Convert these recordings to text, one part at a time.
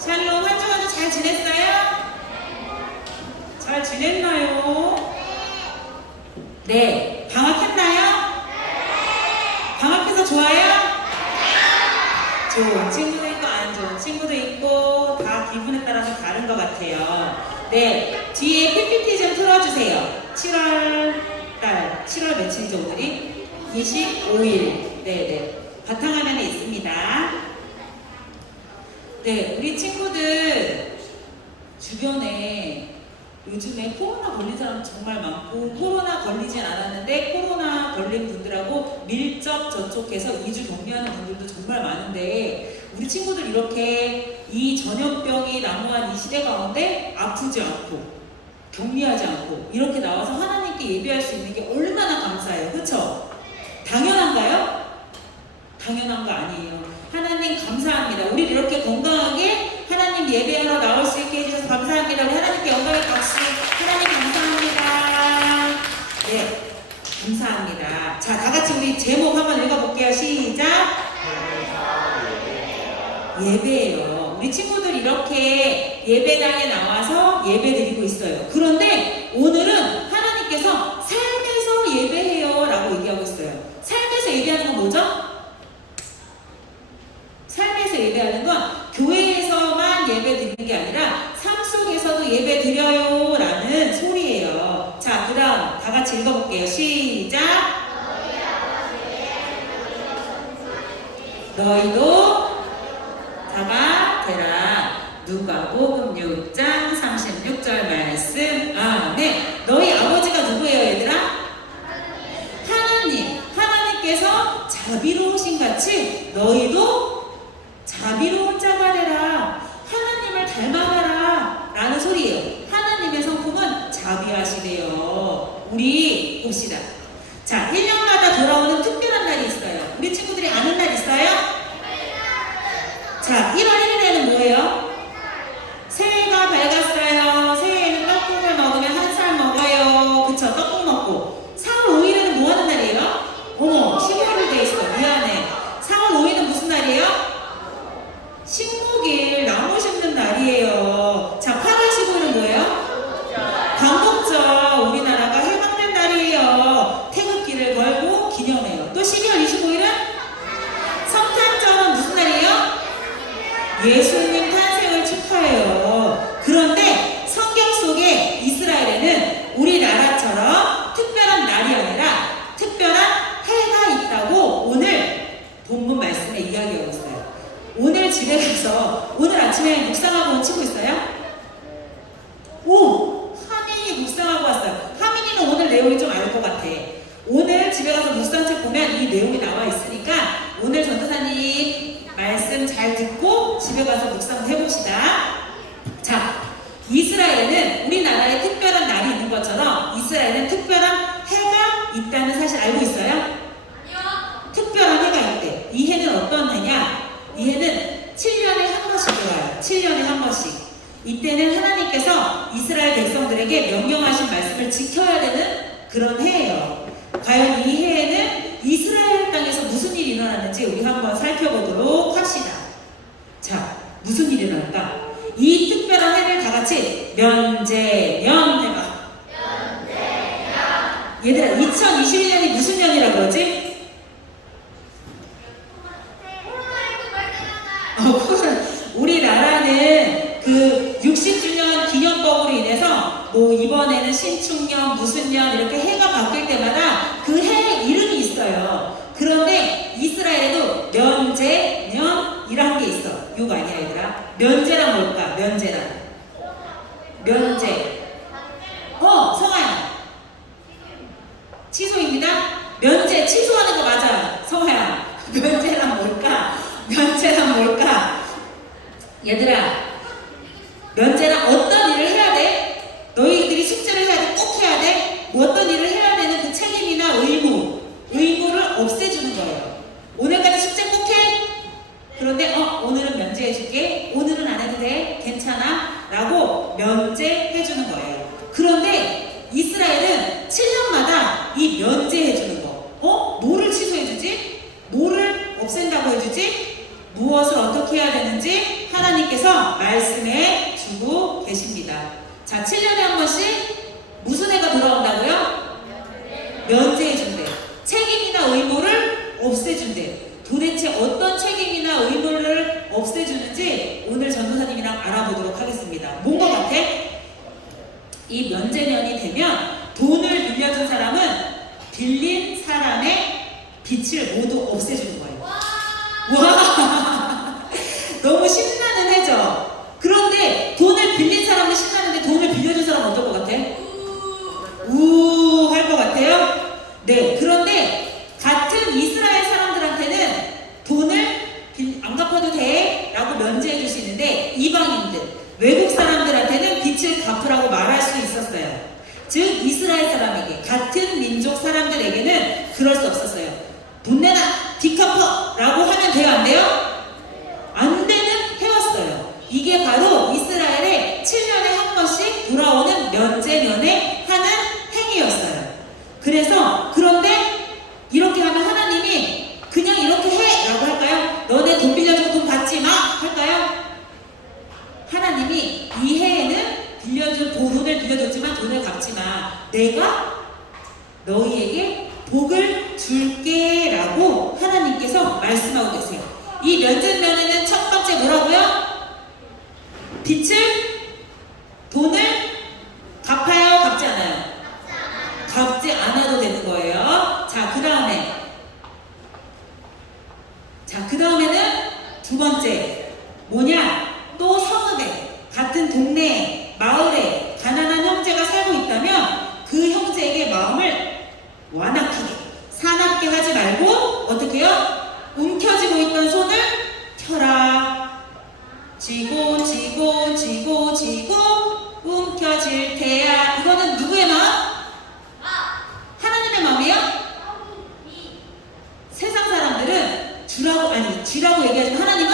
샬롬, 한 주간도 잘 지냈어요? 잘 지냈나요? 네. 방학했나요? 방학해서 좋아요? 좋은 친구도 있고 안 좋은 친구도 있고 다 기분에 따라서 다른 것 같아요. 네. 뒤에 PPT 좀 틀어주세요. 7월 며칠이죠 오늘이? 25일. 네네. 바탕화면에 있습니다. 네, 우리 친구들 주변에 요즘에 코로나 걸린 사람 정말 많고 코로나 걸리진 않았는데 코로나 걸린 분들하고 밀접 접촉해서 2주 격리하는 분들도 정말 많은데 우리 친구들 이렇게 이 전염병이 난무한 이 시대 가운데 아프지 않고 격리하지 않고 이렇게 나와서 하나님께 예배할 수 있는 게 얼마나 감사해요. 그렇죠? 당연한가요? 당연한 거 아니에요. 하나님 감사합니다. 우리 이렇게 건강하게 하나님 예배하러 나올 수 있게 해주셔서 감사합니다. 우리 하나님께 영광의 박수. 하나님 감사합니다. 네, 감사합니다. 자, 다 같이 우리 제목 한번 읽어볼게요. 시작. 예배예요. 우리 친구들 이렇게 예배당에 나와서 예배 드리고 있어요. 그런데 오늘은 하나님께서 삶에서 예배해요 라고 얘기하고 있어요. 삶에서 예배하는 건 뭐죠? 삶에서 예배하는 건 교회에서만 예배 드리는 게 아니라 삶 속에서도 예배 드려요 라는 소리예요. 자, 그 다음 다 같이 읽어볼게요. 시작. 너희도 자가 되라. 누가복음 6장 36절 말씀. 네. 너희 아버지가 누구예요 얘들아? 하나님. 하나님께서 자비로우신 같이 너희도 자비로운 자가 되라. 하나님을 닮아가라 라는 소리예요. 하나님의 성품은 자비하시래요. 우리 봅시다. 자, 1년마다 돌아오는 특별한 날이 있어요. 우리 친구들이 아는 날 있어요? 자, 1월 1일에는 뭐예요? 새해가 밝았어요. 새해에는 떡국을 먹으면 한 살 먹어요. 그쵸? 떡국 먹고. 4월 5일에는 뭐 하는 날이에요? 어머, 15일로 돼 있어. 미안해. 4월 5일은 무슨 날이에요? 식목일, 나무 심는 날이에요. 자, 8월 15일은 뭐예요? 광복절. 우리나라가 해방된 날이에요. 태극기를 걸고 기념해요. 또 12월 25일은? 성탄절은 무슨 날이에요? 예수님 탄생을 축하해요. 그런데 성경 속에 이스라엘에는 우리나라처럼 특별한 날이 아니라 특별한 해가 있다고 오늘 본문 말씀에 이야기하고 있어요. 오늘 집에 가서 오늘 아침에 묵상하고 온 친구 있어요? 오! 하민이 묵상하고 왔어요. 하민이는 오늘 내용이 좀 알 것 같아. 오늘 집에 가서 묵상책 보면 이 내용이 나와 있으니까 오늘 전도사님 말씀 잘 듣고 집에 가서 묵상 해봅시다. 자, 이스라엘에는 우리나라에 특별한 날이 있는 것처럼 이스라엘은 특별한 해가 있다는 사실 알고 있어요? 아니요. 특별한 해가 있대. 이 해는 어떤 해냐? 이 해는 7년에 한 번씩 들어와요. 7년에 한 번씩. 이때는 하나님께서 이스라엘 백성들에게 명령하신 말씀을 지켜야 되는 그런 해예요. 과연 이 해에는 이스라엘 땅에서 무슨 일이 일어났는지 우리 한번 살펴보도록 합시다. 자, 무슨 일이 일어날까? 이 특별한 해를 다 같이 면제년 해봐. 면제년. 얘들아, 2021년이 무슨 년이라고 그러지? 우리나라는 그 60주년 기념법으로 인해서 뭐 이번에는 신축년 무슨 년 이렇게 해가 바뀔 때마다 그 해 이름이 있어요. 그런데 이스라엘에도 면제년이라는 게 있어. 이거 아니야 얘들아? 면제란 뭘까? 면제란 면제. 성아야. 취소입니다. 면제 취소하는 거 맞아. 성아야. 면제란 뭘까? 면제란 뭘까? 얘들아, 면제란 어떤 일을 해야 돼? 너희들이 숙제를 해야 돼? 꼭 해야 돼? 뭐 어떤 일을 해야 되는 그 책임이나 의무를 없애주는 거예요. 오늘까지 숙제 꼭 해? 그런데 오늘은 면제해줄게. 오늘은 안 해도 돼? 괜찮아? 라고 면제해주는 거예요. 그런데 이스라엘은 7년마다 이 면제해주는 거. 뭐를 취소해주지? 뭐를 없앤다고 해주지? 무엇을 어떻게 해야 되는지 하나님께서 말씀해 주고 계십니다. 자, 7년에 한 번씩 무슨 해가 돌아온다고요? 면제해 준대. 책임이나 의무를 없애준대. 도대체 어떤 책임이나 의무를 없애주는지 오늘 전도사님이랑 알아보도록 하겠습니다. 뭔 것 같아? 이 면제년이 되면 돈을 빌려준 사람은 빌린 사람의 빚을 모두 없애주는 거예요. 와! 너무 신나는 해죠? 그런데 돈을 빌린 사람은 신나는데 돈을 빌려준 사람은 어떨 것 같아? 우 할 것 같아요? 네, 그런데 같은 이스라엘 사람들한테는 돈을 안 갚아도 돼 라고 면제해 줄 수 있는데 이방인들, 외국 사람들한테는 빚을 갚으라고 말할 수 있었어요. 즉 이스라엘 사람에게, 같은 민족 사람들에게는 그럴 수 없었어요. 돈 내놔! 빚 갚아! 라고 하면 돼요? 안 돼요? 안 되는 해왔어요. 이게 바로 이스라엘의 7년에 한 번씩 돌아오는 면제년에 하는 행위였어요. 그래서 그런데 이렇게 하면 하나님이 그냥 이렇게 해! 라고 할까요? 너네 돈 빌려주고 돈 받지 마! 할까요? 하나님이 이 해에는 돈을 빌려줬지만 돈을 갚지 마. 내가 너희에게 복을 줄게 라고 하나님께서 말씀하고 계세요. 이 면제면에는 첫 번째 뭐라고요? 빚을, 돈을 갚아요? 갚지 않아요? 갚지 않아도 되는 거예요. 자, 그 다음에는 두 번째 뭐냐? 또 성읍에, 같은 동네에, 마을에 가난한 형제가 살고 있다면 그 형제에게 마음을 완악하게, 사납게 하지 말고 어떻게 해요? 움켜쥐고 있던 손을 펴라. 쥐고 움켜질 테야. 이거는 누구의 마음? 하나님의 마음이에요? 세상 사람들은 쥐라고 얘기하지만 하나님은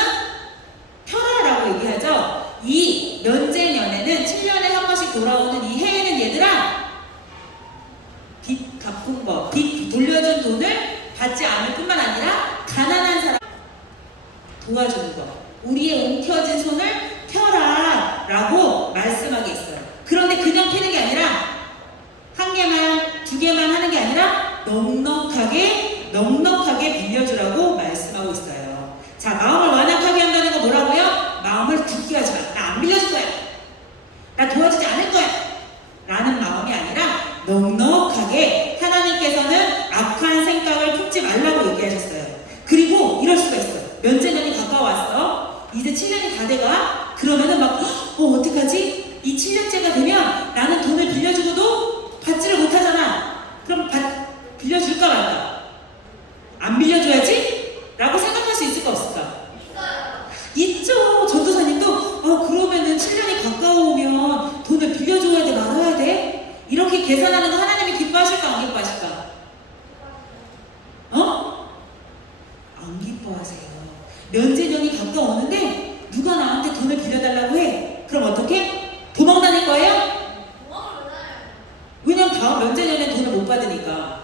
펴라라고 얘기하죠. 이 면제년에는 7년에 한 번씩 돌아오는 이 해에는 얘들아, 빚 갚은 거, 빚 돌려준 돈을 받지 않을 뿐만 아니라 가난한 사람 도와주는 거, 우리의 움켜진 손을 펴라 라고 말씀하게 있어요. 그런데 그냥 피는 게 아니라 한 개만, 두 개만 하는 게 아니라 넉넉하게 빌려주라고 말씀하고 있어요. 자, 마음을 완악하게 한다는 거 뭐라고요? 마음을 굳게 하지 마. 나 안 빌려줄 거야. 나 도와주지 않을 거야. 라는 마음이 아니라 넉넉하게, 하나님께서는 악한 생각을 품지 말라고 얘기하셨어요. 그리고 이럴 수가 있어요. 면제년이 가까워왔어. 이제 7년이 다 돼가. 그러면은 막 어떡하지? 이 7년째가 되면 나는 돈을 빌려주고도 받지를 못하잖아. 그럼 빌려줄까 말까? 안 빌려줘야지? 라고 생각할 수 있을까 없을까? 있죠. 전도사님도 그러면은 7년이 가까워오면 돈을 빌려줘야 돼 말아야 돼? 이렇게 계산하는 거 하나님이 기뻐하실까 안 기뻐하실까? 안 기뻐하세요. 면제년이 가까워오는데 누가 나한테 돈을 빌려달라고 해? 그럼 어떻게? 도망 다닐 거예요? 왜냐면 다음 면제년에 돈을 못 받으니까.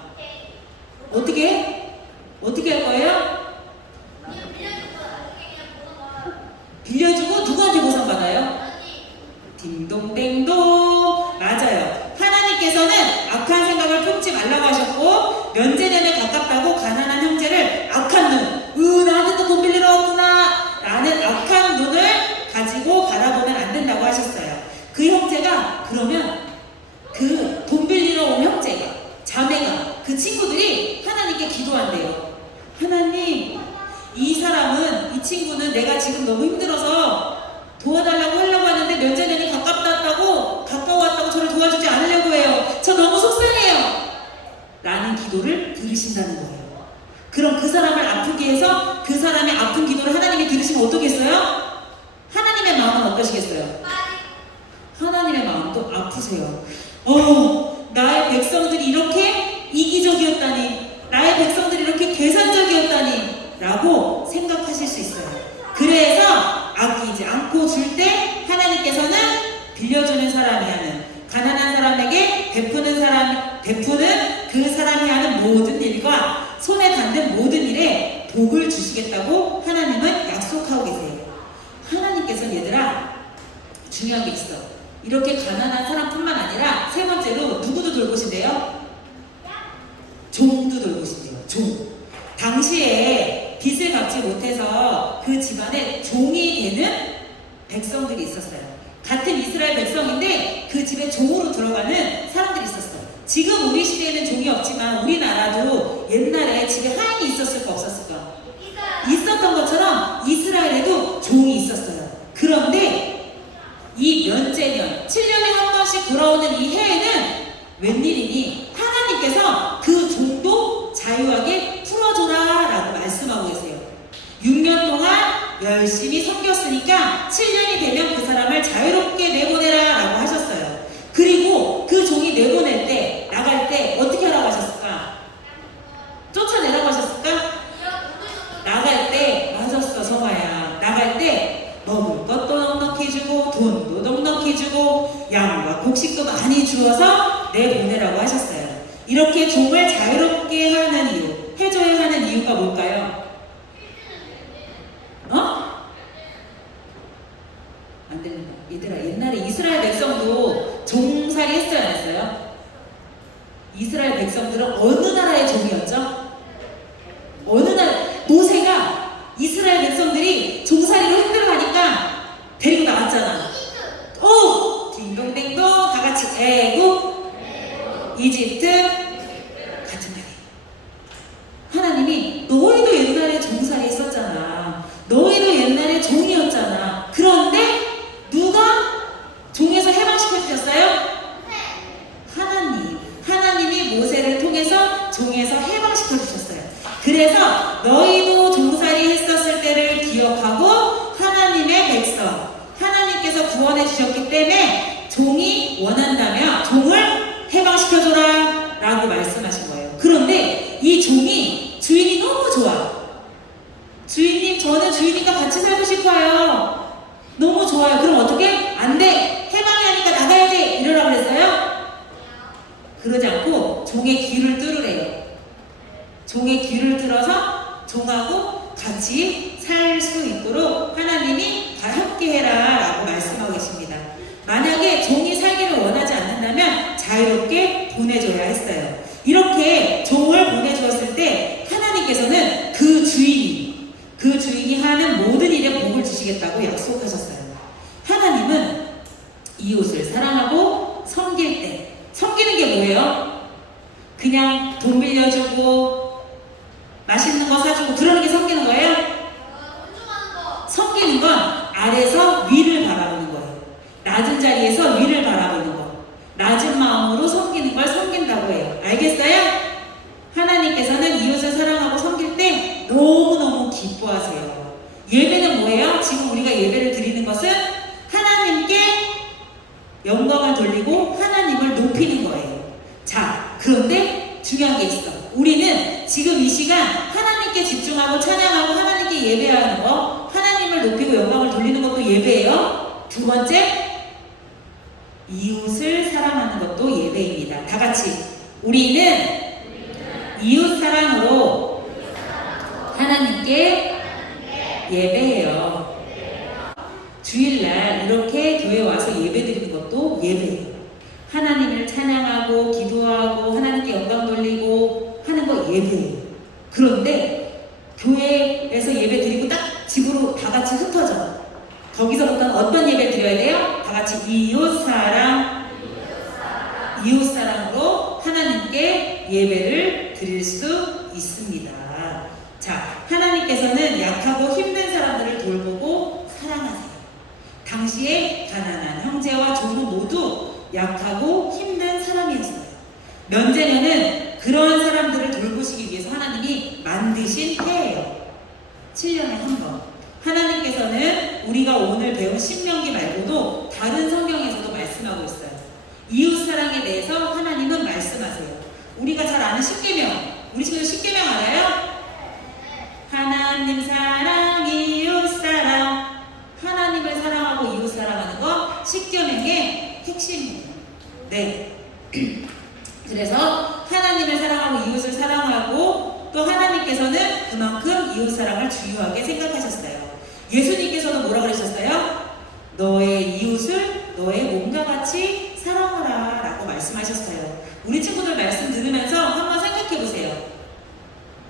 어떻게 해? 어떻게 할 거예요? 빌려주고 누구한테 보상받아요? 딩동댕동. 맞아요. 하나님께서는 악한 생각을 품지 말라고 하셨고, 면제년에 가깝다고 가난한 형제를 악한 눈, 나한테 또 돈 빌리러 왔구나 라는 악한 눈을 가지고 바라보면 안 된다고 하셨어요. 그 형제가, 그러면 그 돈 빌리러 온 형제가, 자매가, 그 친구들이 하나님께 기도한대요. 하나님, 이 친구는 내가 지금 너무 힘들어서 도와달라고 하려고 하는데 면제년이 가까워왔다고 저를 도와주지 않으려고 해요. 저 너무 속상해요. 라는 기도를 들으신다는 거예요. 그럼 그 사람을 아프게 해서 그 사람의 아픈 기도를 하나님이 들으시면 어떠겠어요? 하나님의 마음은 어떠시겠어요? 하나님의 마음도 아프세요. 나의 백성들이 이렇게 이기적이었다니, 나의 백성들이 이렇게 계산적이었다니 라고 생각하실 수 있어요. 그래서 아끼지 않고 줄 때 하나님께서는 빌려주는 사람이 하는, 가난한 사람에게 베푸는 그 사람이 하는 모든 일과 손에 닿는 모든 일에 복을 주시겠다고 하나님은 약속하셨습니다. 중요한 게 있어. 이렇게 가난한 사람뿐만 아니라 세 번째로 누구도 돌보신대요? 종도 돌보신대요. 종. 당시에 빚을 갚지 못해서 그 집안에 종이 되는 백성들이 있었어요. 같은 이스라엘 백성인데 그 집에 종으로 들어가는 사람들이 있었어요. 지금 우리 시대에는 종이 없지만 우리나라도 옛날에 집에 하인이 있었을까 없었을까? 있었던 것처럼 이스라엘에도 종이 있었어요. 그런데 이 면제년 7년에 한 번씩 돌아오는 이 해에는 웬일이니 하나님께서 그 종도 자유하게 풀어줘라 라고 말씀하고 계세요. 6년 동안 열심히 섬겼으니까 7년이 되면 그 사람을 자유롭게 내보내라 라고 하셨어요. 그리고 그 종이 내보낼 때 나갈 때 어떻게 하라고 하셨을까? 쫓아내라고 하셨을까? 나갈 때 맞았어 성화야. 나갈 때 먹을 것도 넉넉히 주고 돈도 넉넉히 주고 양과 곡식도 많이 주어서 내보내라고 하셨어요. 이렇게 종을 자유롭게 하는 이유, 해줘야 하는 이유가 뭘까요? 안 들린다. 얘들아, 옛날에 이스라엘 백성도 종살이 했어요, 안 했어요? 이스라엘 백성들은 어느 나라의 종이었죠? 어느 나라, 모세가 이스라엘 백성들이 종살이로 힘들어하니까 데리고 나왔잖아. 오! 딩동댕동 다 같이 애국, 이집트, 같은 나라. 하나님이 너희도 옛날에 종살이 했었잖아. 너희도 옛날에 종이었잖아. 그런데 누가 종에서 해방시켜 주셨어요? 하나님이 모세를 통해서 종에서 해방시켜 주셨어요. 그래서 너희도 종살이 했었을 때를 기억하고 하나님의 백성, 하나님께서 구원해 주셨기 때문에 종이 원한다면 종을 해방시켜줘라 라고 말씀하신 거예요. 그런데 이 종이 주인이 너무 좋아. 주인님, 저는 주인님과 같이 살고 싶어요. 너무 좋아요. 그럼 어떻게? 안 돼. 해방이 하니까 나가야지. 이러라고 그랬어요? 그러지 않고 종의 귀를 뚫으래요. 종의 귀를 뚫어서 종하고 같이 살 수 있도록 하나님이 다 함께 해라 라고 말씀하고 계십니다. 만약에 종이 살기를 원하지 않는다면 자유롭게 보내줘야 했어요. 이렇게 종을 보내주었을 때 하나님께서는 그 주인이 하는 모든 일에 복을 주시겠다고 약속하셨어요. 하나님은 이웃을 사랑하고 섬길 때, 섬기는 게 뭐예요? 그냥 돈 빌려주고 맛있는 거 사주고 그러는 게 섬기는 거예요? 섬기는 건 아래서 위를 바라보는 거예요. 낮은 자리에서 위를 바라보는 거. 낮은 마음으로 섬기는 걸 섬긴다고 해요. 알겠어요? 하나님께서는 이웃을 사랑하고 섬길 때 너무너무 기뻐하세요. 예배는 뭐예요? 지금 우리가 예배를 드리는 것은 하나님께 영광을 돌리고 하나님을 높이는 거예요. 자, 그런데 중요한 게 있어. 우리는 지금 이 시간 하나님께 집중하고 찬양하고 하나님께 예배하는 거, 하나님을 높이고 영광을 돌리는 것도 예배예요. 두 번째, 이웃을 사랑하는 것도 예배입니다. 다 같이 우리는 이웃 사랑으로 하나님께 예배해요. 주일날 이렇게 교회 와서 예배 드리는 것도 예배예요. 하나님을 찬양하고 기도하고 하나님께 영광 돌리고 하는 거 예배예요. 그런데 교회에서 예배 드리고 딱 집으로 다 같이 흩어져. 거기서부터는 어떤 예배 드려야 돼요? 다 같이 이웃 사랑으로 하나님께 예배를 드릴 수 있습니다. 자, 하나님께서는 약하고 힘든 사람들을 돌보고 사랑하세요. 당시에 가난한 형제와 종은 모두 약하고 힘든 사람이었어요. 면제년은 그런 사람들을 돌보시기 위해서 하나님이 만드신 해예요. 7년에 한 번. 하나님께서는 우리가 오늘 배운 신명기 말고도 다른 성경에서도 말씀하고 있어요. 이웃사랑에 대해서 하나님은 말씀하세요. 우리가 잘 아는 십계명, 우리 친구들 십계명 알아요? 하나님 사랑, 이웃사랑. 하나님을 사랑하고 이웃사랑하는 거 십계명의 핵심이에요. 네. 그래서 하나님을 사랑하고 이웃을 사랑하고 또 하나님께서는 그만큼 이웃사랑을 중요하게 생각하셨어요. 예수님께서는 뭐라 그러셨어요? 너의 이웃을 오늘 말씀 들으면서 한번 생각해 보세요.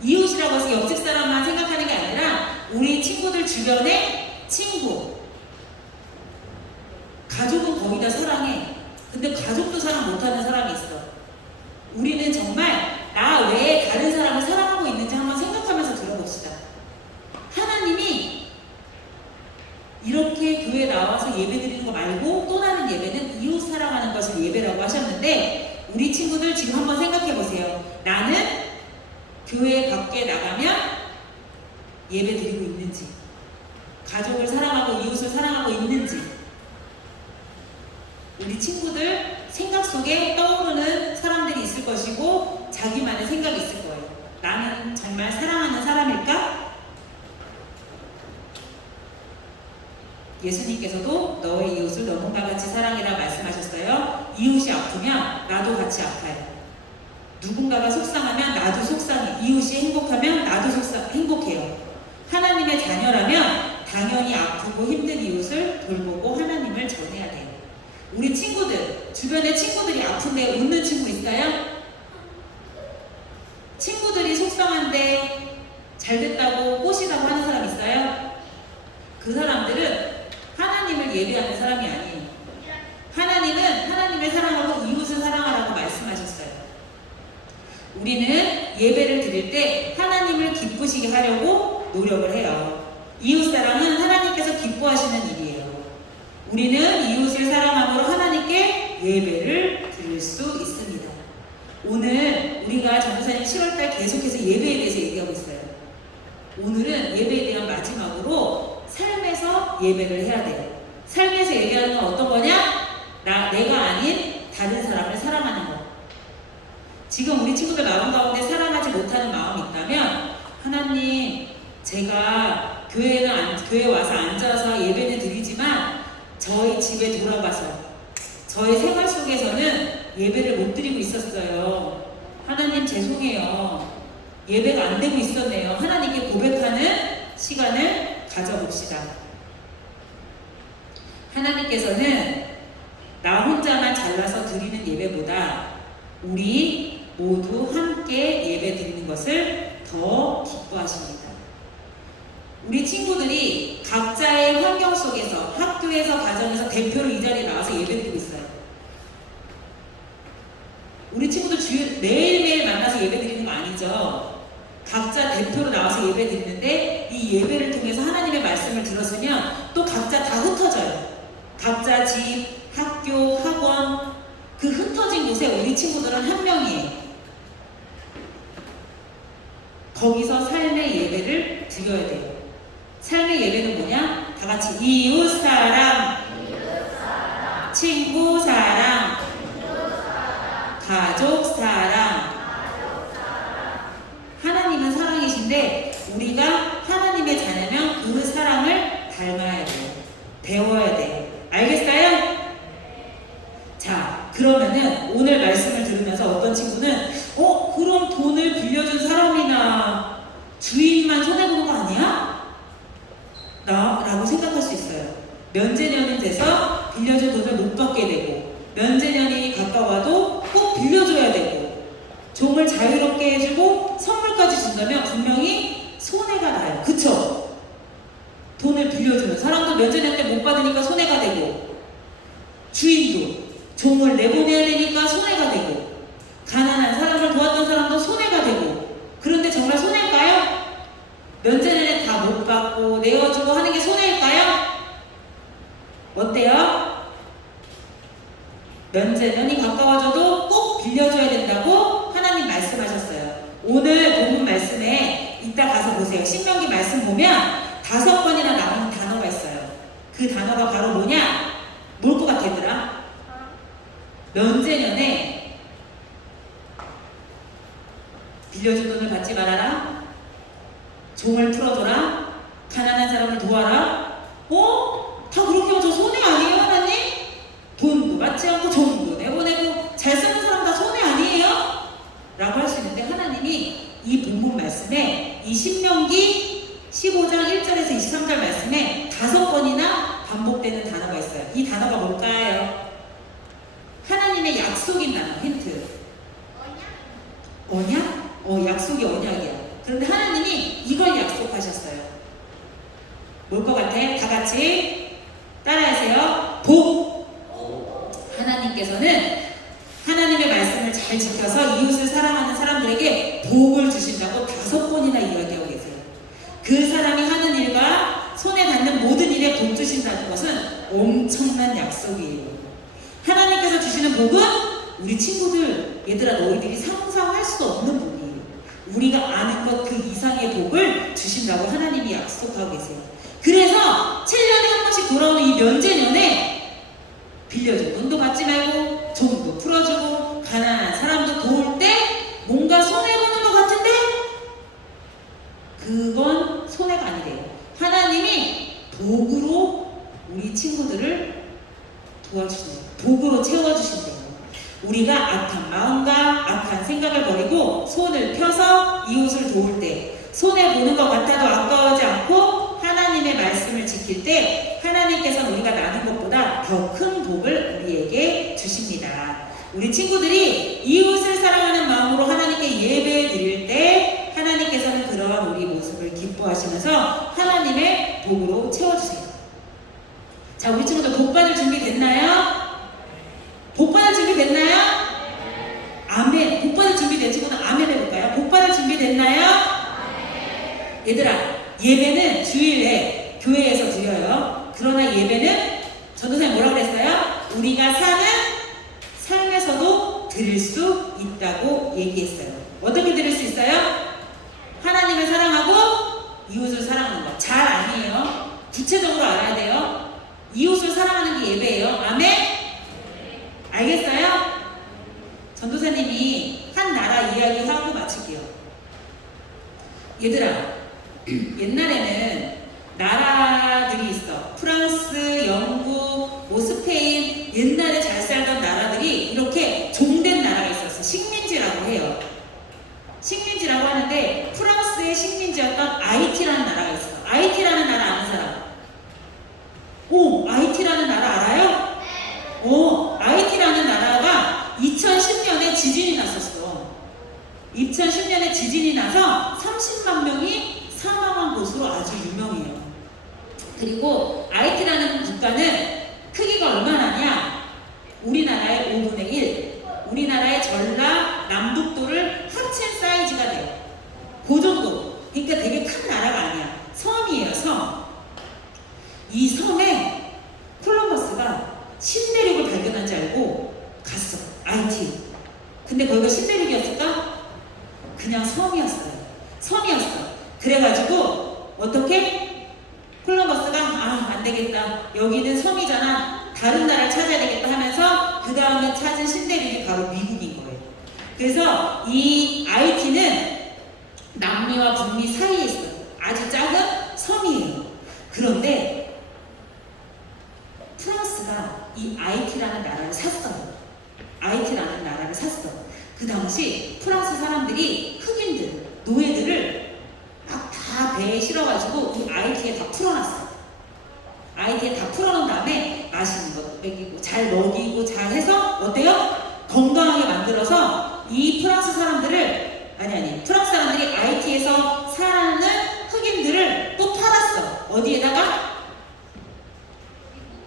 이웃이라고 해서 옆집 사람만 생각하는 게 아니라 우리 친구들 주변에 친구, 가족은 거의 다 사랑해. 근데 가족도 사랑 못하는 사람이 있어. 우리는 정말 나 외에 다른 사람을 사랑하고 있는지 한번 생각하면서 들어봅시다. 하나님이 이렇게 교회에 나와서 예배 드리는 거 말고 또 다른 예배는 이웃 사랑하는 것을 예배라고 하셨는데, 우리 친구들 지금 한번 생각해 보세요. 나는 교회 밖에 나가면 예배 드리고 있는지, 가족을 사랑하고 이웃을 사랑하고 있는지, 우리 친구들 생각 속에 떠오르는 사람들이 있을 것이고 자기만의 생각이 있을 거예요. 나는 정말 사랑하는 사람일까? 예수님께서도 너의 이웃을 너 몸과 같이 사랑이라 말씀하셨어요. 이웃이 아프면 나도 같이 아파요. 누군가가 속상하면 나도 속상해. 이웃이 행복하면 나도 행복해요. 하나님의 자녀라면 당연히 아프고 힘든 이웃을 돌보고 하나님을 전해야 돼요. 우리 친구들, 주변에 친구들이 아픈데 웃는 친구 있어요? 친구들이 속상한데 잘 됐다고 꼬시다고 하는 사람 있어요? 그 사람들은 하나님을 예배하는 사람이 아니에요. 하나님은 하나님을 사랑하고 이웃을 사랑하라고 말씀하셨어요. 우리는 예배를 드릴 때 하나님을 기쁘시게 하려고 노력을 해요. 이웃 사랑은 하나님께서 기뻐하시는 일이에요. 우리는 이웃을 사랑함으로 하나님께 예배를 드릴 수 있습니다. 오늘 우리가 전도사님 7월달 계속해서 예배에 대해서 얘기하고 있어요. 오늘은 예배에 대한 마지막으로 삶에서 예배를 해야 돼요. 삶에서 예배하는 건 어떤 거냐? 내가 아닌 다른 사람을 사랑하는 거. 지금 우리 친구들 마음 가운데 사랑하지 못하는 마음이 있다면, 하나님, 제가 교회에 와서 앉아서 예배는 드리지만 저희 집에 돌아가서 저희 생활 속에서는 예배를 못 드리고 있었어요. 하나님 죄송해요. 예배가 안 되고 있었네요. 하나님께 고백하는 시간을 가져봅시다. 하나님께서는 나 혼자만 잘라서 드리는 예배보다 우리 모두 함께 예배 드리는 것을 더 기뻐하십니다. 우리 친구들이 각자의 환경 속에서, 학교에서, 가정에서 대표로 이 자리에 나와서 예배드리고 있어요. 우리 친구들 매일매일 만나서 예배드리는 거 아니죠. 각자 대표로 나와서 예배드리는데, 이 예배를 통해서 하나님의 말씀을 들었으면 또 각자 다 흩어져요. 각자 집, 학교, 학원, 그 흩어진 곳에 우리 친구들은 한 명이에요. 거기서 삶의 예배를 드려야 돼요. 삶의 예배는 뭐냐? 다 같이 이웃 사랑, 친구 사랑, 가족 사랑. 하나님은 사랑이신데 우리가 하나님의 자녀면 그 사랑을 닮아야 돼요. 배워야 돼요. 알겠어요? 자, 그러면은 오늘 말씀을 들으면서 어떤 친구는 그럼 돈을 빌려준 사람이나 주인만 손해보는 거 아니야? 라고 생각할 수 있어요. 면제년이 돼서 빌려준 돈을 못 받게 되고, 면제년이 가까워도 꼭 빌려줘야 되고, 종을 자유롭게 해주고 선물까지 준다면 분명히 손해가 나요. 그쵸? 돈을 빌려주는 사람도 면제년 때 못 받으니까 손해가 되고, 주인도 종을 내보내야 되니까 손해가 되고, 가난한 사람을 도왔던 사람도 손해가 되고. 그런데 정말 손해일까요? 면제년에 다 못 받고 내어주고 하는 게 손해일까요? 어때요? 면제년이 가까워져도 꼭 빌려줘야 된다고 하나님 말씀하셨어요. 오늘 본문 말씀에 이따 가서 보세요. 신명기 말씀 보면 5번이나 나오는 단어가 있어요. 그 단어가 바로 뭐냐? 뭘 것 같아 얘들아? 면제년에 빌려준 돈을 받지 말아라, 종을 풀어줘라, 가난한 사람을 도와라. 다 그렇게 하면 저 손해 아니에요 하나님? 돈도 받지 않고 종도 내보내고 잘 쓰는 사람 다 손해 아니에요? 라고 할 수 있는데, 하나님이 이 본문 말씀에 이 신명기 15장 1절에서 23절 말씀에 5번이나 반복되는 단어가 있어요. 이 단어가 뭘까요? 하나님의 약속인 단어, 힌트. 뭘 것 같아? 다 같이 따라하세요. 복. 하나님께서는 하나님의 말씀을 잘 지켜서 이웃을 사랑하는 사람들에게 복을 주신다고 5번이나 이야기하고 계세요. 그 사람이 하는 일과 손에 닿는 모든 일에 복 주신다는 것은 엄청난 약속이에요. 하나님께서 주시는 복은 우리 친구들, 얘들아 너희들이 상상할 수 없는 복이에요. 우리가 아는 것 그 이상의 복을 주신다고 하나님이 약속하고 계세요. 그래서 7년에 한 번씩 돌아오는 이 면제년에 빌려준 돈도 받지 말고 종도 풀어주고 가난한 사람도 도울 때 뭔가 손해보는 것 같은데 그건 손해가 아니래요. 하나님이 복으로 우리 친구들을 도와주신대요. 복으로 채워주신대요. 우리가 악한 마음과 악한 생각을 버리고 손을 펴서 이웃을 도울 때 손해보는 것 같아도 아까워하지 않고 하나님의 말씀을 지킬 때 하나님께서는 우리가 나눈 것보다 더 큰 복을 우리에게 주십니다. 우리 친구들이 이웃을 사랑하는 마음으로 하나님께 예배 드릴 때 하나님께서는 그러한 우리 모습을 기뻐하시면서 하나님의 복으로 채워주세요. 자, 우리 친구들 복 받을 준비 됐나요? 복 받을 준비 됐나요? 아멘. 복 받을 준비 된 친구는 아멘 해볼까요? 복 받을 준비 됐나요? 얘들아, 예배는 주일에 교회에서 드려요. 그러나 예배는 전도사님 뭐라고 그랬어요? 우리가 사는 삶에서도 드릴 수 있다고 얘기했어요. 어떻게 드릴 수 있어요? 하나님을 사랑하고 이웃을 사랑하는 거. 잘 아니에요. 구체적으로 알아야 돼요. 이웃을 사랑하는 게 예배예요. 아멘? 알겠어요? 전도사님이 한 나라 이야기하고 마칠게요. 얘들아, 옛날에는 나라들이 있어. 프랑스, 영국, 뭐 스페인, 옛날에 잘 살던 나라들이 이렇게 종된 나라가 있었어. 식민지라고 해요. 식민지라고 하는데 프랑스의 식민지였던 아이티라는 나라가 있어. 아이티라는 나라 아는 사람? 오, 아이티라는 나라 알아요? 오, 아이티라는 나라가 2010년에 지진이 났었어. 2010년에 지진이 나서 30만 명이 사망한 곳으로 아주 유명해요. 그리고 아이티라는 국가는 크기가 얼마나냐? 우리나라의 5분의 1, 우리나라의 전라, 남북도를 합친 사이즈가 돼요. 그 정도. 그러니까 되게 큰 나라가 아니야. 섬이에요, 섬. 이 섬에 콜럼버스가 신대륙을 발견한 줄 알고 갔어. 아이티. 근데 거기가 신대륙이었을까? 그냥 섬이었어요. 섬이었어. 그래가지고 어떻게? 콜럼버스가 안 되겠다. 여기는 섬이잖아. 다른 나라를 찾아야 되겠다 하면서 그 다음에 찾은 신대륙이 바로 미국인 거예요. 그래서 이 아이티는 남미와 북미 사이에 있어요. 아주 작은 섬이에요. 그런데 프랑스가 이 아이티라는 나라를 샀어요. 아이티라는 나라를 샀어. 그 당시 프랑스 사람들이 흑인들, 노예들을 막 다 배에 실어가지고 이 아이티에 다 풀어놨어. 아이티에 다 풀어놓은 다음에 맛있는 것 먹이고 잘 먹이고 잘 해서 어때요? 건강하게 만들어서 이 프랑스 사람들을 프랑스 사람들이 아이티에서 사는 흑인들을 또 팔았어. 어디에다가?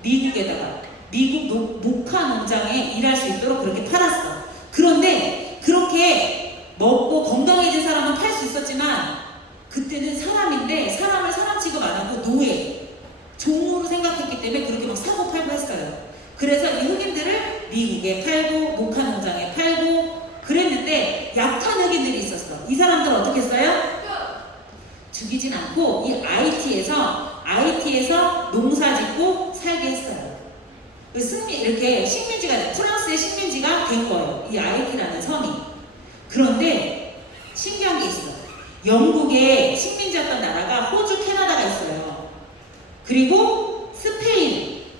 미국에다가. 미국 모카 농장에 일할 수 있도록 그렇게 팔았어. 그런데 그렇게 먹고 건강해진 사람은 팔 수 있었지만 그때는 사람인데 사람을 사람 취급 안 하고 노예, 종으로 생각했기 때문에 그렇게 막 사고 팔고 했어요. 그래서 이 흑인들을 미국에 팔고 모카 농장에 팔고 그랬는데 약한 흑인들이 있었어. 이 사람들 어떻게 했어요? 죽이진 않고 이 아이티에서 농사 짓고 살게 했어요. 이렇게 식민지가, 프랑스의 식민지가 된 거예요. 이 아이티라는 섬이. 그런데 신기한 게 있어. 영국의 식민지였던 나라가 호주, 캐나다가 있어요. 그리고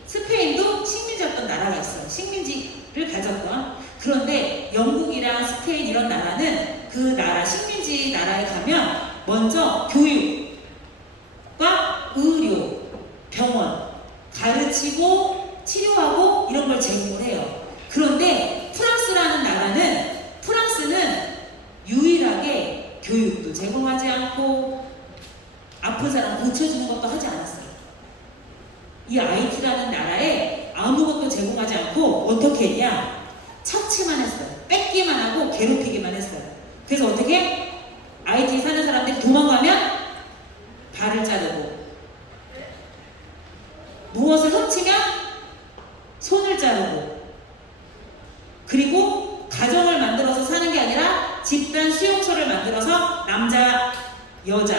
스페인도 식민지였던 나라가 있어요. 식민지를 가졌던. 그런데 영국이랑 스페인 이런 나라는 그 나라, 식민지 나라에 가면 먼저 교육과 의료, 병원, 가르치고 치료하고 이런 걸 제공을 해요. 그런데 프랑스는 유일하게 교육도 제공하지 않고 아픈 사람 고쳐주는 것도 하지 않았어요. 이 IT라는 나라에 아무것도 제공하지 않고 어떻게 했냐? 착취만 했어요. 뺏기만 하고 괴롭히기만 했어요. 그래서 어떻게? IT 사는 사람들이 도망가면 발을 자르고, 무엇을 훔치면 손을 자르고, 그리고 가정을 만들어서 사는 게 아니라 집단 수용소를 만들어서 남자, 여자,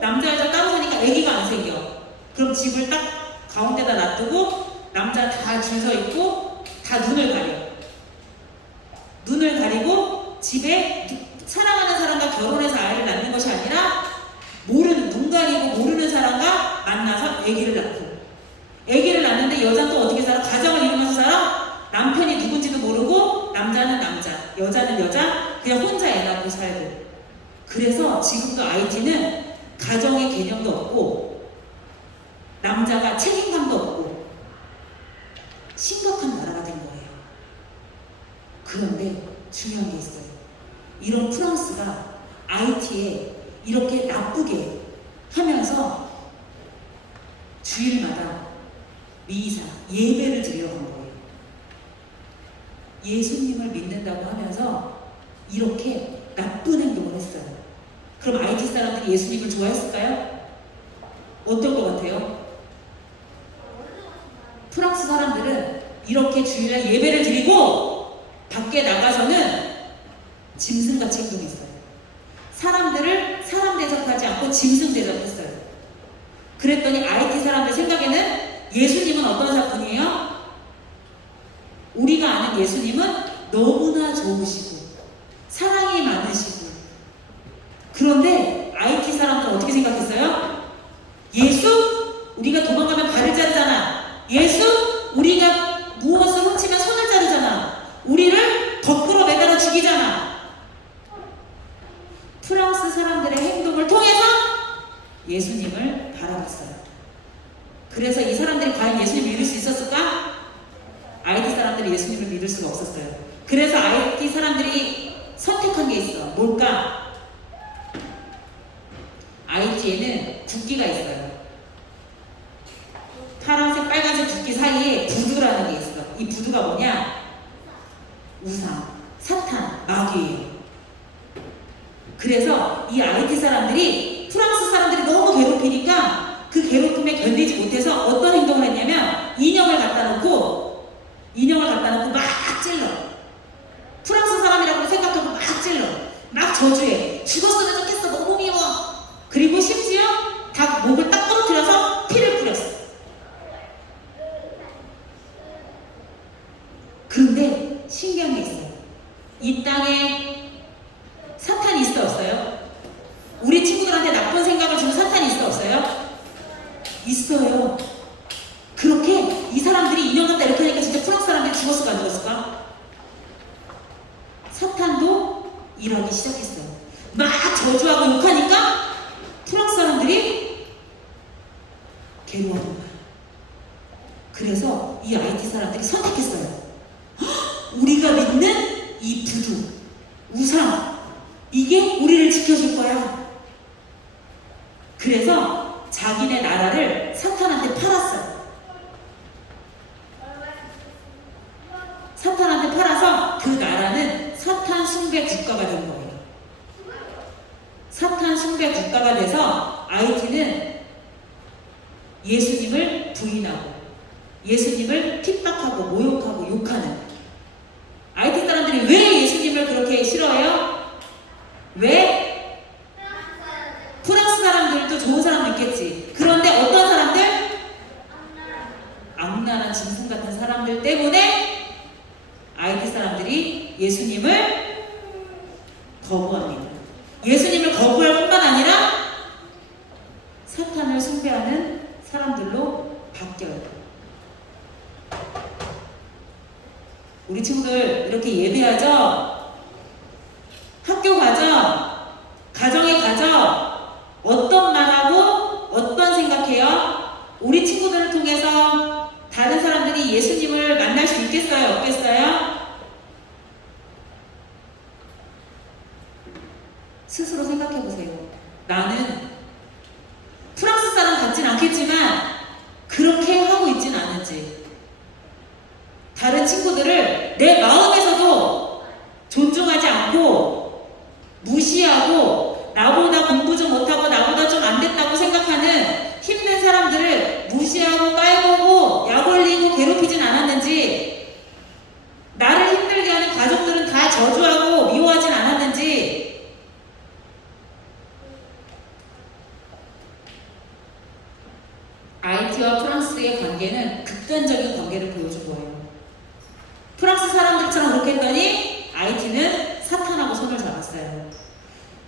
남자, 여자 따로 사니까 아기가 안 생겨. 그럼 집을 딱 가운데다 놔두고 남자 다 줄 서 있고 다 눈을 가려. 눈을 가리고 집에 사랑하는 사람과 결혼해서 아이를 낳는 것이 아니라 눈 가리고 모르는 사람과 만나서 아기를 낳고, 아기를 낳는데 여자는 또 어떻게 살아? 가정을 이루면서 살아? 남편이 누군지도 모르고, 남자는 남자, 여자는 여자, 그냥 혼자 애 낳고 살고. 그래서 지금도 IT는 가정의 개념도 없고 남자가 책임감도 없고 심각한 나라가 된 거예요. 그런데 중요한 게 있어요. 이런 프랑스가 IT에 이렇게 나쁘게 하면서 주일마다 미사, 예배를 드리러 간 거예요. 예수님을 믿는다고 하면서 이렇게 나쁜 행동을 했어요. 그럼 IT 사람들이 예수님을 좋아했을까요? 어떨 것 같아요? 프랑스 사람들은 이렇게 주일날 예배를 드리고 밖에 나가서는 짐승같이 행동했어요. 사람들을 사람 대접하지 않고 짐승 대접했어요. 그랬더니 IT 사람들 생각에는 예수님은 어떤 분이에요? 우리가 아는 예수님은 너무나 좋으시고 사랑이 많으시고, 그런데 IT 사람들은 어떻게 생각했어요? 예수? 우리가 도망가면 발을 자르잖아. 예수? 우리가 무엇을 훔치면 손을 자르잖아. 우리를 거꾸로 매달아 죽이잖아. 프랑스 사람들의 행동을 통해서 예수님을 바라봤어요. 그래서 이 사람들이 과연 예수님을 믿을 수 있었을까? IT 사람들이 예수님을 믿을 수가 없었어요. 그래서 IT 사람들이 선택한 게 있어. 뭘까? IT에는 국기가 있어요. 파란색, 빨간색 국기 사이에 부두라는 게 있어. 이 부두가 뭐냐? 우상, 사탄, 마귀예요. 그래서 이 IT 사람들이 프랑스 사람들이 너무 괴롭히니까 그 괴롭힘에 견디지 못해서 어떤 행동을 했냐면 인형을 갖다 놓고 막 찔러. 프랑스 사람이라고 생각하고 막 찔러. 막 저주해. 죽었으면 좋겠어. 너무 미워. 그리고 심지어 다 목을 딱 떨어뜨려서 피를 뿌렸어. 그런데 신기한 게 있어요. 이 땅에 사탄이 있어 없어요? 우리 친구들한테 나쁜 생각을 주는 사탄이 있어 없어요? 있어요. 그렇게 이 사람들이 인형 갖다 이렇게 하니까 진짜 프랑스 사람들이 죽었을까 안 죽었을까? 사탄도 일하기 시작했어요. 막 저주하고 욕하니까 프랑스 사람들이 괴로워하는 거야. 그래서 이 IT 사람들이 선택했어요. 우리가 믿는 이 부두, 우상, 이게 우리를 지켜줄 거야. 그래서 자기네 나라를 사탄한테 팔았어요. 사탄한테 팔아서 그 나라는 사탄 숭배 국가가 된 거예요. 사탄 숭배 국가가 돼서 IT는 예수님을 부인하고 예수님을 핍박하고 모욕하고 욕하는, IT 사람들이 왜 예수님을 그렇게 싫어해요? 왜? 프랑스 사람들도 좋은 사람도 있겠지. 그런데 어떤 사람들? 악랄한 짐승 같은 사람들 때문에 IT 사람들이 예수님을 거부합니다. 예수님을 거부할 뿐만 아니라 사탄을 숭배하는 사람들로 바뀌어요. 우리 친구들 이렇게 예배하죠? 학교 가죠? 가정에 가죠? 어떤 말하고 어떤 생각해요? 우리 친구들을 통해서 다른 사람들이 예수님을 만날 수 있겠어요? 없겠어요? 스스로 생각해 보세요. 나는 프랑스 사람 같진 않겠지만 친구들을 내 마음에서도 존중하지 않고 무시하고 나보다 공부 좀 못하고 나보다 좀 안 됐다고 생각하는 힘든 사람들을 무시하고 깔보고 약 올리고 괴롭히진 않았는지, 나를 힘들게 하는 가족들은 다 저주하고 미워하진 않았는지, IT와 프랑스의 관계는 극단적인 관계를 보여준 거예요. 프랑스 사람들처럼 그렇게 했더니 IT는 사탄하고 손을 잡았어요.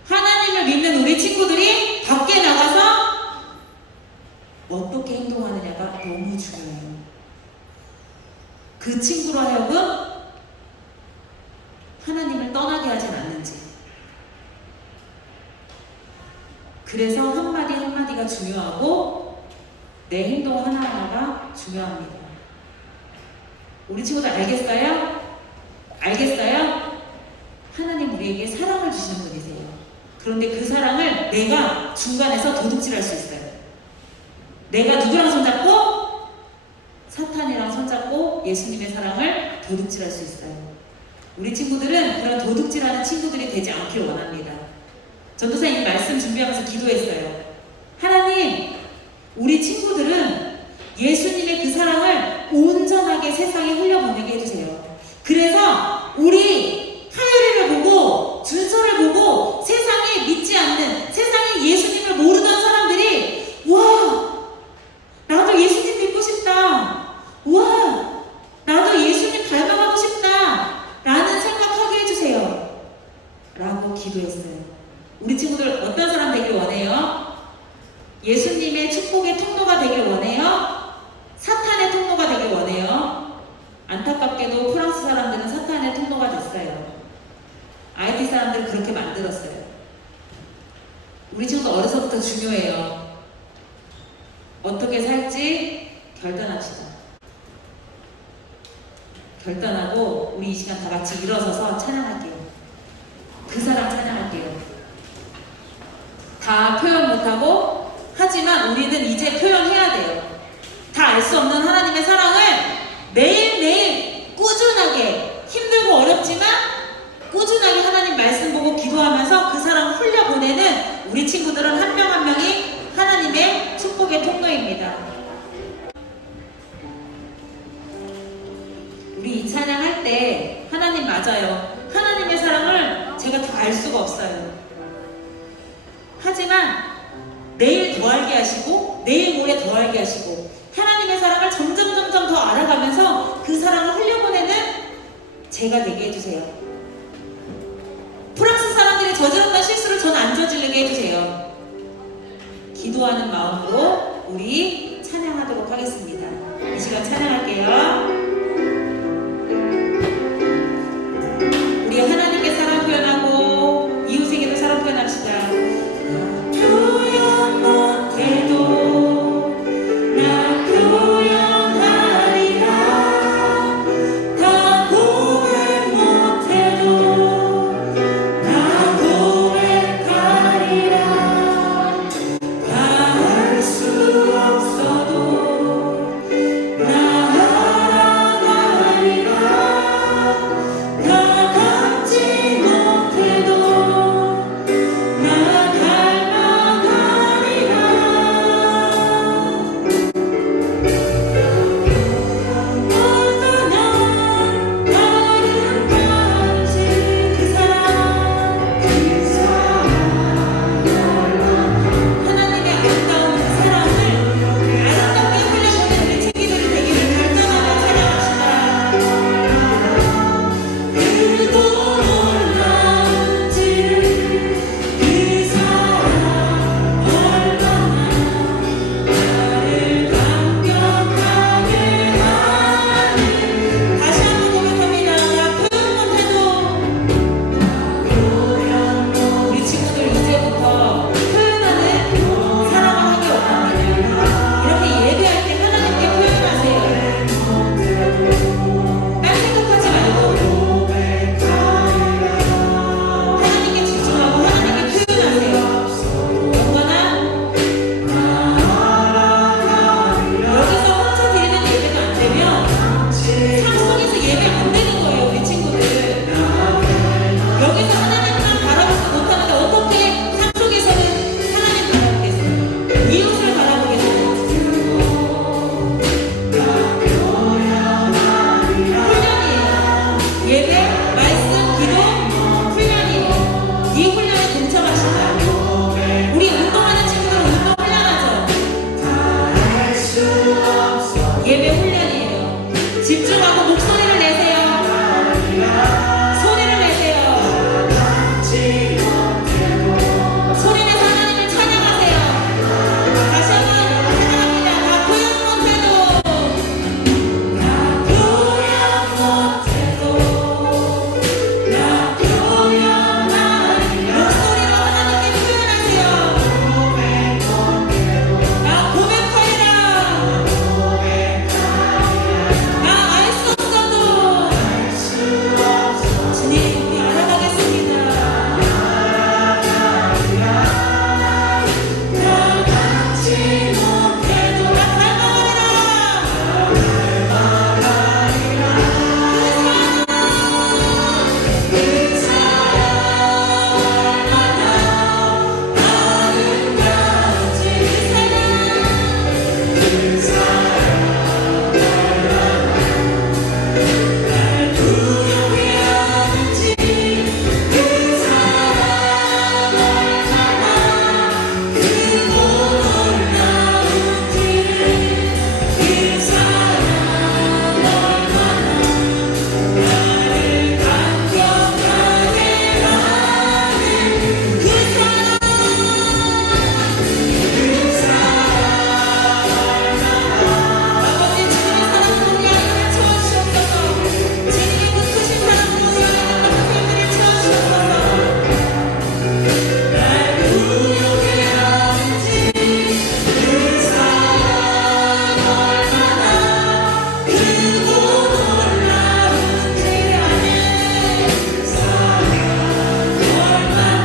하나님을 믿는 우리 친구들이 밖에 나가서 어떻게 행동하느냐가 너무 중요해요. 그 친구로 하여금 하나님을 떠나게 하진 않는지. 그래서 한마디 한마디가 중요하고 내 행동 하나하나가 중요합니다. 우리 친구들 알겠어요? 알겠어요? 하나님 우리에게 사랑을 주시는 분이세요. 그런데 그 사랑을 내가 중간에서 도둑질할 수 있어요. 내가 누구랑 손잡고? 사탄이랑 손잡고 예수님의 사랑을 도둑질할 수 있어요. 우리 친구들은 그런 도둑질하는 친구들이 되지 않길 원합니다. 전도사님 말씀 준비하면서 기도했어요. 하나님, 우리 친구들은 예수님의 그 사랑을 온전하게 세상에 흘려보내게 해주세요. 그래서 우리 하율이를 보고 준서를 보고 세상에 믿지 않는, 세상에 예수님을 모르던 사람들이 와, 나도 예수님 믿고 싶다. 와, 나도 예수님 닮아가고 싶다. 라는 생각하게 해주세요. 라고 기도했어요. 우리 친구들 어떤 사람 되길 원해요? 예수님의 축복의 통로가 되길 원해요? 사탄의 통로가 되길 원해요? 안타깝게도 프랑스 사람들은 사탄의 통로가 됐어요. IT 사람들은 그렇게 만들었어요. 우리 친구들 어려서부터 중요해요. 어떻게 살지 결단합시다. 결단하고 우리 이 시간 다 같이 일어서서 찬양할게요. 그 사랑 찬양할게요. 다 표현 못하고 하지만 우리는 이제 표현해야 돼요. 다 알 수 없는 하나님의 사랑을 매일매일 꾸준하게, 힘들고 어렵지만 꾸준하게 하나님 말씀 보고 기도하면서 그 사랑 흘려보내는 우리 친구들은 한 명 한 명이 하나님의 축복의 통로입니다. 우리 이 찬양할 때 하나님 맞아요. 하나님의 사랑을 제가 다 알 수가 없어요. 하지만 내일 더 알게 하시고 내일 모레 더 알게 하시고 하나님의 사랑을 점점 더 알아가면서 그 사랑을 흘려보내는 제가 되게 해주세요. 프랑스 사람들이 저질렀던 실수를 전 안 저지르게 해주세요. 기도하는 마음으로 우리 찬양하도록 하겠습니다. 이 시간 찬양할게요. 우리 하나님께 사랑 표현하고 이웃에게도 사랑 표현합시다. 표현 못해도 나 표현하리라. 다 고백 못해도 나 고백하리라. 다 할 수 없어도 나 목소리를 내세요. 소리를 내세요. 소리내서 하나님을 찬양하세요. 다시 한번 찬양합니다. 나 표현 못해도 목소리로 하나님께 표현하세요. 나 고백하리라. 나 알 수 없어도 주님 우리 알아가겠습니다. 나같이 못해도 나 닮아가리라. 그 사랑 아름다운지 그 사랑 날 두렵게 하는지 그 사랑 얼마나 크고 놀라운지 그 사랑 얼마나 나를 감격하게 하는 그 아버지 주님의 사랑으로 우리 안에 채워주옵소서. 주님의 그 크신 사랑으로 우리 안에 삶들을 채워주옵소서. 날 두렵게 하는지 그 사랑 얼마나 크고 놀라운지 아는 그 사랑 얼마나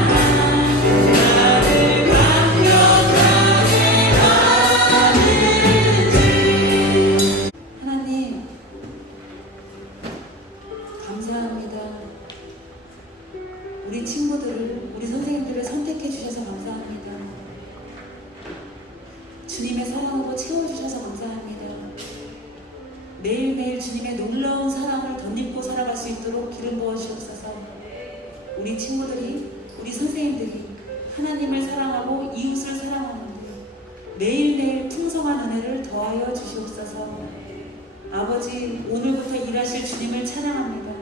나를 감격하게 하는지. 하나님 감사합니다. 우리 친구들을, 우리 선생님들을 선택해 주셔서 감사합니다. 주님의 사랑으로 채워주셔서 감사합니다. 매일매일 주님의 놀라운 사랑을 덧입고 살아갈 수 있도록 기름 부어주옵소서. 우리 친구들이, 우리 선생님들이 하나님을 사랑하고 이웃을 사랑하는데 매일매일 풍성한 은혜를 더하여 주시옵소서. 아버지, 오늘부터 일하실 주님을 찬양합니다.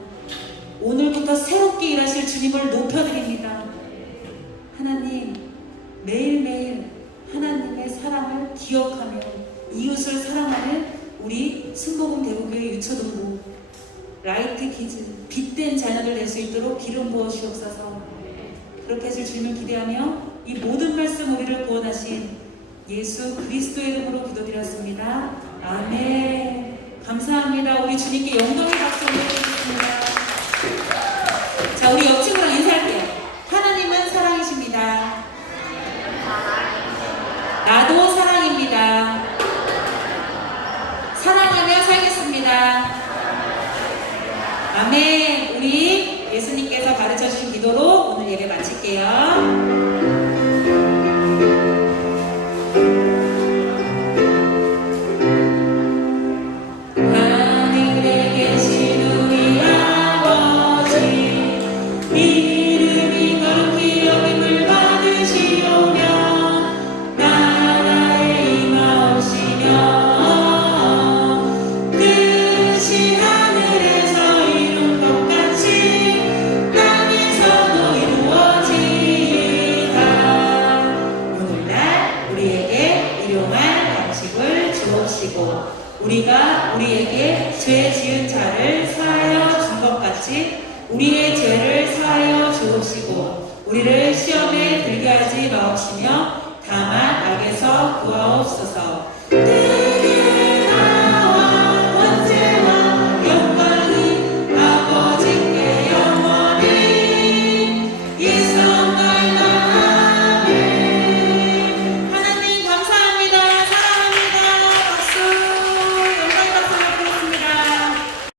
오늘부터 새롭게 일하실 주님을 높여드립니다. 하나님, 매일매일 하나님의 사랑을 기억하며 이웃을 사랑하는 우리 순복음 대구교회 유초등부 라이트 키즈 빛된 자녀들 될 수 있도록 기름 부어주옵소서. 그렇게 하실 주님을 기대하며 이 모든 말씀 우리를 구원하신 예수 그리스도의 이름으로 기도드렸습니다. 아멘. 감사합니다. 우리 주님께 영광의 박수 올려드리겠습니다. 자, 우리 옆 친구랑 인사할게요. 하나님은 사랑이십니다. 나도 사랑입니다. 사랑하며 살겠습니다. 아멘. 우리 예수님께서 가르쳐주신 기도로 오늘 예배 마칠게요. 우리가 우리에게 죄 지은 자를 사하여 준 것 같이 우리의 죄를 사하여 주옵시고 우리를 시험에 들게 하지 마옵시며 다만 악에서 구하옵소서.